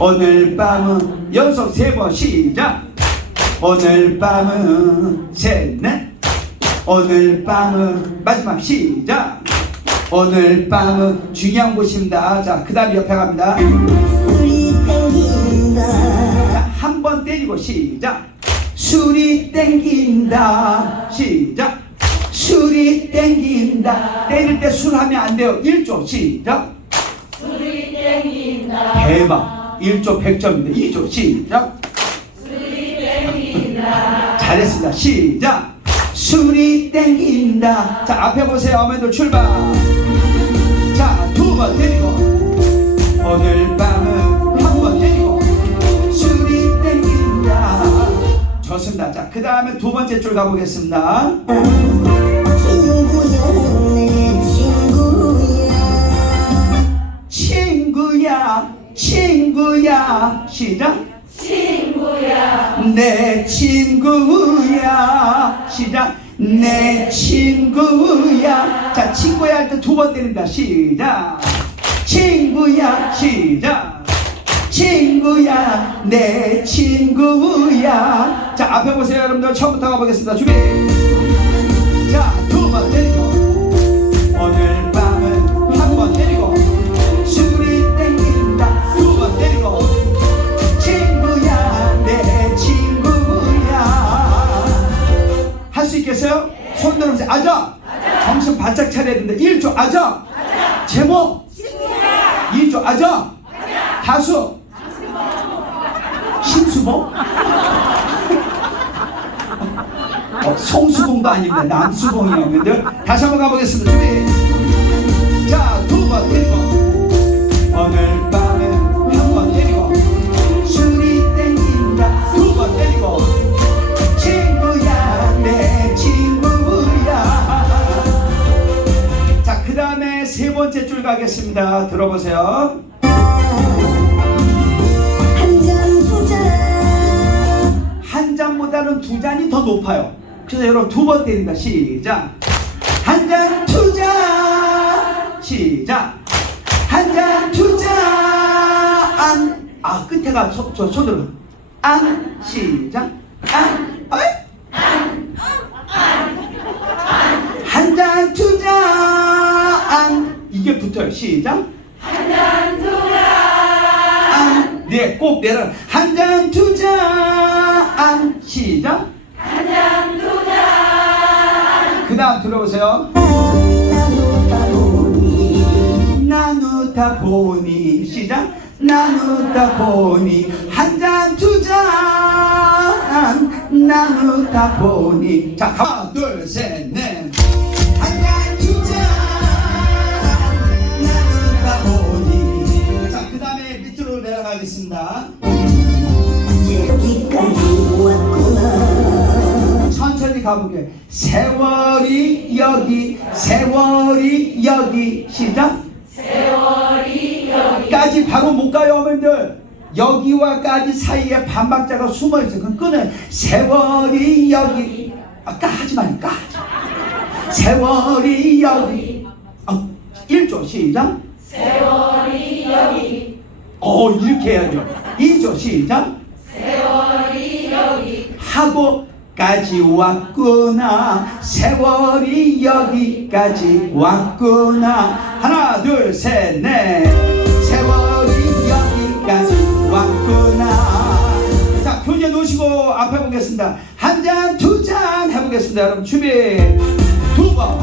오늘 밤은 연속 세 번 시작. 오늘 밤은 셋넷. 오늘 밤은 마지막 시작. 오늘 밤은 중요한 곳입니다. 자그 다음 옆에 갑니다. 술이 땡긴다. 한번 때리고 시작. 술이 땡긴다. 시작. 술이 땡긴다. 때릴 때 술 하면 안 돼요. 1조 시작. 술이 땡긴다. 대박 1조 100점인데 2조 시작. 잘했습니다. 시작. 술이 땡긴다. 자 앞에 보세요. 어머니들 출발. 자 두 번 때리고. 오늘 밤은 한 번 때리고. 술이 땡긴다. 좋습니다. 자그 다음에 두 번째 줄 가보겠습니다 친구야 시작. 친구야 내 친구야 시작. 내 친구야. 자 친구야 할 때 두 번 때린다. 시작. 친구야 시작. 친구야 내 친구야. 자 앞에 보세요 여러분들. 처음부터 가보겠습니다. 준비 정신 바짝 차려야 되는데 1조 아자 제목. 2조 아자 가수. 심수봉? 어, 송수봉도 아닙니다. 남수봉이었는데 다시 한번 가보겠습니다. 준비 세 번째 줄 가겠습니다 들어보세요 한 잔 두 잔 한 잔보다는 두 잔이 더 높아요. 그래서 여러분 두 번 때린다. 시작. 한 잔, 두 잔. 시작. 한 잔, 두 잔. 안. 아, 끝에가 소, 저 손으로. 안. 시작. 이게 붙어요. 시작. 안. 네, 꼭 내려. 한 잔, 두 잔. 안. 시작. 한 잔, 두 잔. 그 다음 들어보세요. 나누다 보니 나누다 보니. 시작. 나누다 보니. 한 잔, 두 잔. 나누다 보니. 자, 하나, 둘, 셋, 가보게 세월이 여기 세월이 여기. 시작. 세월이 여기 까지 바로 못 가요 어머님들. 여기와까지 사이에 반박자가 숨어 있어. 그럼 끊어요 세월이 여기. 아까 하지 말까 세월이 여기. 어, 1조 시작. 세월이 여기. 어 이렇게 해야죠. 2조 시작. 하고 까지 왔구나. 세월이 여기까지 왔구나. 하나 둘 셋 넷. 세월이 여기까지 왔구나. 자 교재 놓으시고 앞에 보겠습니다. 한 잔 두 잔 해보겠습니다. 여러분 준비. 두번